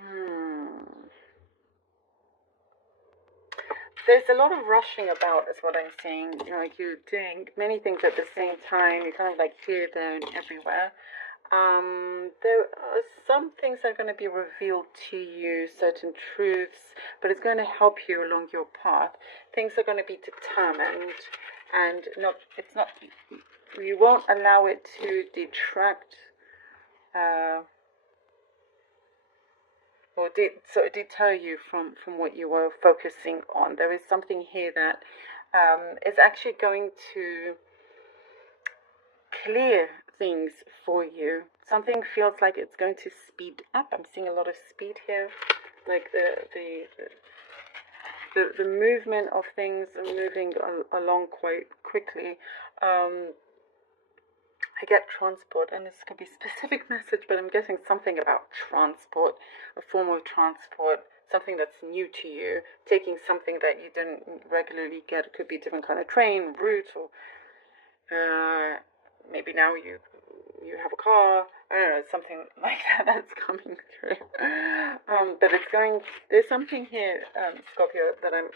Hmm. There's a lot of rushing about, is what I'm saying. You know, like you're doing many things at the same time. You're kind of like here, there, and everywhere. There are some things that are going to be revealed to you, certain truths, but it's going to help you along your path. Things are going to be determined, and not. It's not. You won't allow it to detract. Uh, or sort of deter you from what you were focusing on. There is something here that is actually going to clear things for you. Something feels like it's going to speed up. I'm seeing a lot of speed here, like the movement of things are moving along quite quickly. I get transport, and this could be a specific message, but I'm getting something about transport, a form of transport, something that's new to you, taking something that you didn't regularly get. It could be a different kind of train route, or maybe now you have a car. I don't know, something like that that's coming through. But it's going. There's something here, Scorpio, that I'm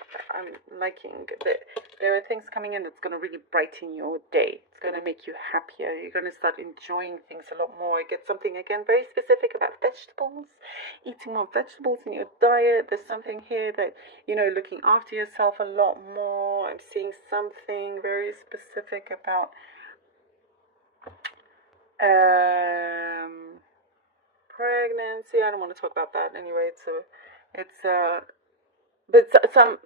liking. That there are things coming in that's going to really brighten your day. It's going to make you happier. You're going to start enjoying things a lot more. I get something again very specific about vegetables, eating more vegetables in your diet. There's something here that, you know, looking after yourself a lot more. I'm seeing something very specific about pregnancy. I don't want to talk about that anyway. But some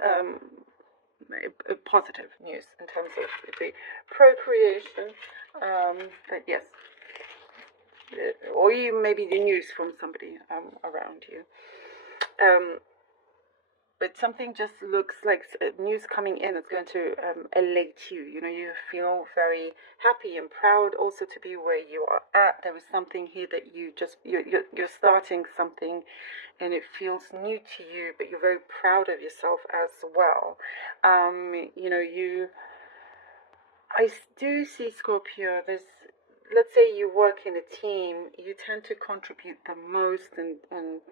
positive news in terms of the procreation. But yes, or you maybe the news from somebody around you. But something just looks like news coming in that's going to elate you. You know, you feel very happy and proud also to be where you are at. There is something here that you're starting something, and it feels new to you, but you're very proud of yourself as well. You know, I do see, Scorpio. Let's say you work in a team, you tend to contribute the most, and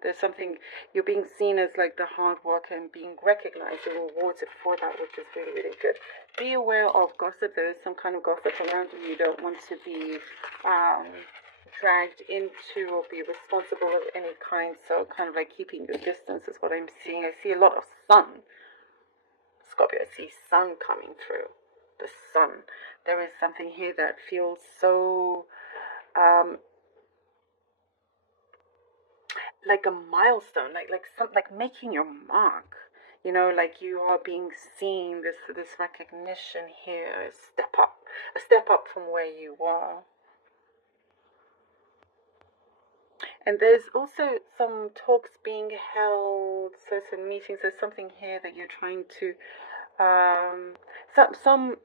there's something, you're being seen as like the hard worker and being recognized and rewarded for that, which is really, really good. Be aware of gossip. There is some kind of gossip around you. You don't want to be dragged into or be responsible of any kind, so kind of like keeping your distance is what I'm seeing. I see a lot of sun, Scorpio. I see sun coming through. The sun. There is something here that feels so like a milestone, like making your mark. You know, like you are being seen. This recognition here, a step up from where you were. And there's also some talks being held, certain meetings. There's something here that you're trying to some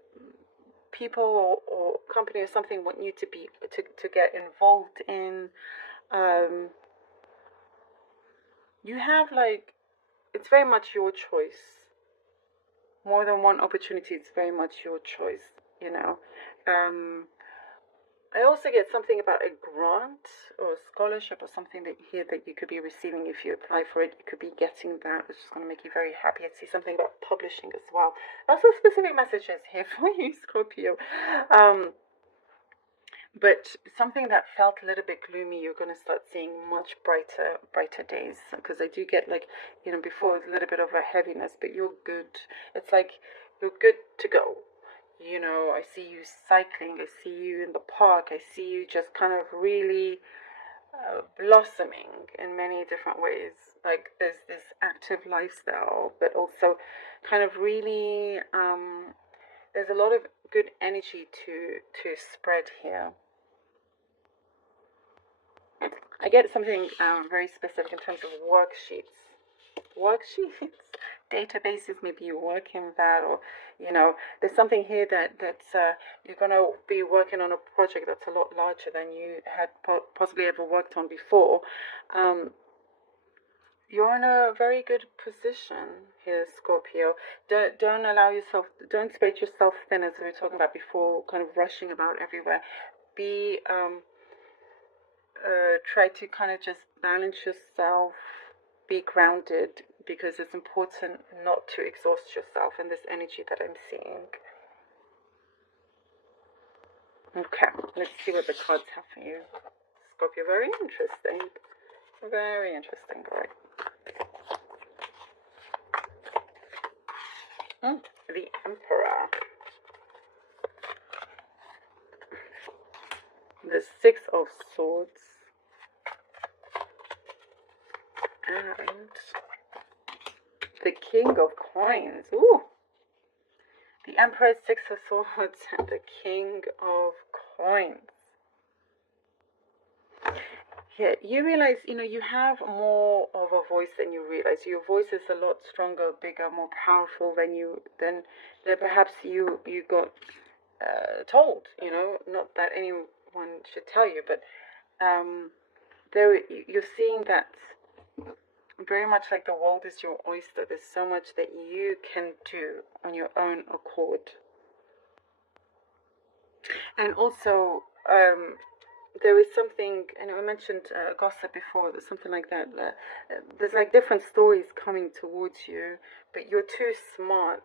people or company or something want you to be to get involved in. You have like, it's very much your choice. More than one opportunity, it's very much your choice, you know. I also get something about a grant or a scholarship or something that here that you could be receiving if you apply for it. You could be getting that, which is going to make you very happy. I see something about publishing as well. Also, specific messages here for you, Scorpio. But something that felt a little bit gloomy, you're going to start seeing much brighter days. Because I do get like, you know, before a little bit of a heaviness, but you're good. It's like you're good to go. You know, I see you cycling, I see you in the park, I see you just kind of really blossoming in many different ways. Like there's this active lifestyle, but also kind of really, there's a lot of good energy to spread here. I get something very specific in terms of worksheets, databases. Maybe you work in that, or you know, there's something here that's you're gonna be working on a project that's a lot larger than you had possibly ever worked on before. You're in a very good position here, Scorpio. Don't allow yourself, don't spread yourself thin, as we were talking about before, kind of rushing about everywhere. Be try to kind of just balance yourself. be grounded, because it's important not to exhaust yourself in this energy that I'm seeing. Okay, let's see what the cards have for you, Scorpio. Very interesting. Very interesting. All right. The Emperor. The Six of Swords. And the King of Coins. Ooh. The Emperor, Six of Swords, and the King of Coins. Yeah, you realize, you have more of a voice than you realize. Your voice is a lot stronger, bigger, more powerful than perhaps you got told. Not that anyone should tell you, but you're seeing that very much like the world is your oyster. There's so much that you can do on your own accord. And also, there is something, and I mentioned gossip before, there's something like that. There's like different stories coming towards you, but you're too smart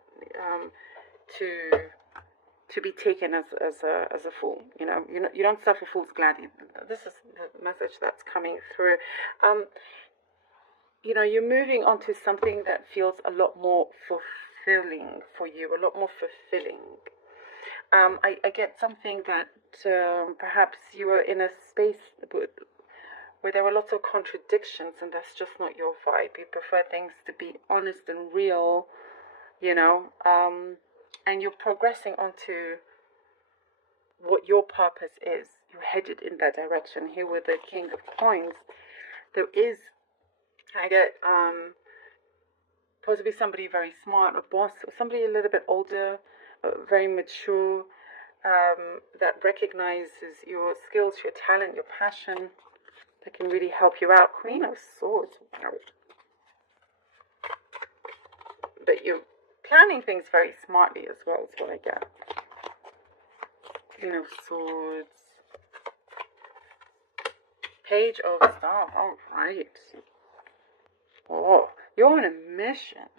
to be taken as a fool. You don't suffer fools gladly. This is the message that's coming through. You're moving on to something that feels a lot more fulfilling for you, a lot more fulfilling. I get something that perhaps you were in a space where there were lots of contradictions, and that's just not your vibe. You prefer things to be honest and real, and you're progressing onto what your purpose is. You're headed in that direction. Here with the King of Coins, there is, I get possibly somebody very smart, a boss, or somebody a little bit older, very mature, that recognizes your skills, your talent, your passion, that can really help you out. Queen of Swords. But you're planning things very smartly as well, is what I get. Queen of Swords. Page of Staff. All right. Oh, you're on a mission,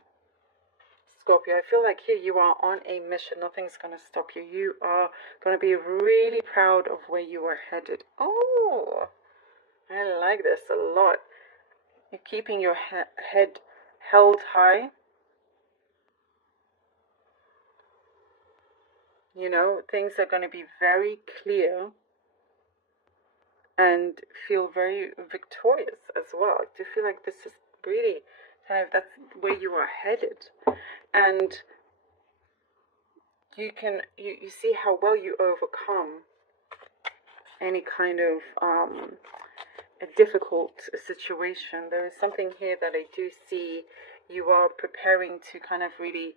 Scorpio. I feel like here you are on a mission. Nothing's going to stop you. You are going to be really proud of where you are headed. Oh, I like this a lot. You're keeping your head held high. Things are going to be very clear and feel very victorious as well. I do feel like this is really that's where you are headed. And you see how well you overcome any kind of a difficult situation. There is something here that I do see. You are preparing to kind of really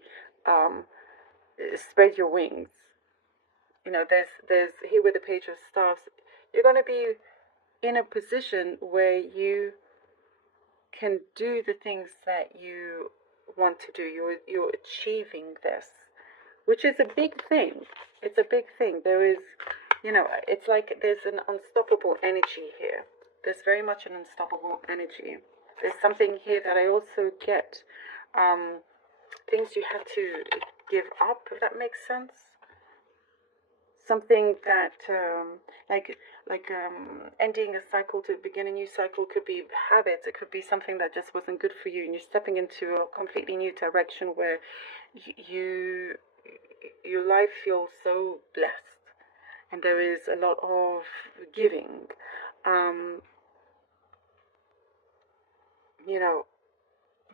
spread your wings. There's here with the Page of Staffs, you're going to be in a position where you can do the things that you want to do. You're achieving this, which is a big thing. It's a big thing. There is, it's like there's an unstoppable energy here. There's very much an unstoppable energy. There's something here that I also get, things you have to give up, if that makes sense. Something that, like ending a cycle to begin a new cycle, could be habits. It could be something that just wasn't good for you, and you're stepping into a completely new direction where your life feels so blessed, and there is a lot of giving.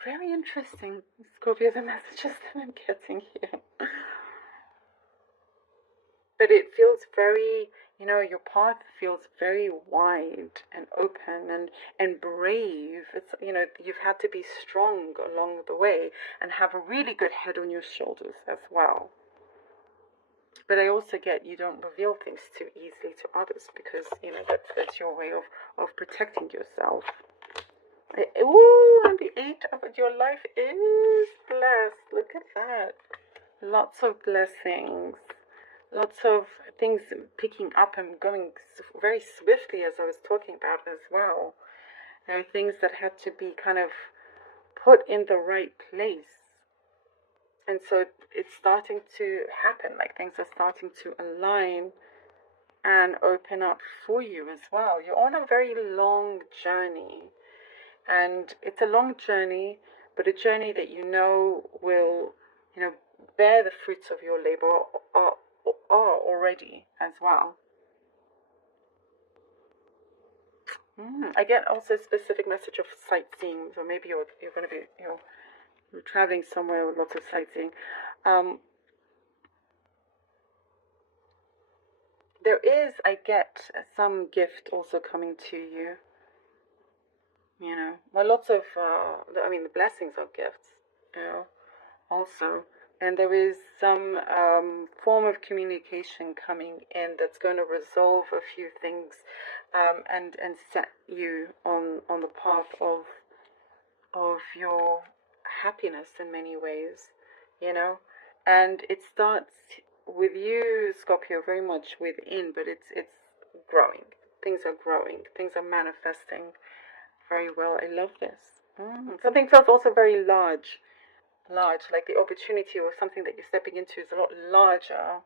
Very interesting, Scorpio, the messages that I'm getting here. But it feels very, your path feels very wide and open and brave. It's, you've had to be strong along the way and have a really good head on your shoulders as well. But I also get you don't reveal things too easily to others, because, that's your way of protecting yourself. Ooh, and the 8 of it, your life is blessed. Look at that. Lots of blessings. Lots of things picking up and going very swiftly, as I was talking about as well. There are things that had to be kind of put in the right place. And so it's starting to happen, like things are starting to align and open up for you as well. You're on a very long journey, and it's a long journey, but a journey that you know will, bear the fruits of your labor, are already as well. I get also a specific message of sightseeing, so maybe you're going to be, you're traveling somewhere with lots of sightseeing. There is, I get some gift also coming to you. Well, lots of, the blessings are gifts, also. And there is some form of communication coming in that's going to resolve a few things, and set you on the path of your happiness in many ways, And it starts with you, Scorpio, very much within, but it's growing. Things are growing. Things are manifesting very well. I love this. Something feels also very large, like the opportunity or something that you're stepping into is a lot larger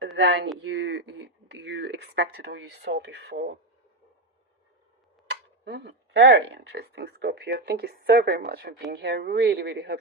than you expected or you saw before. Very interesting, Scorpio. Thank you so very much for being here. Really, really hope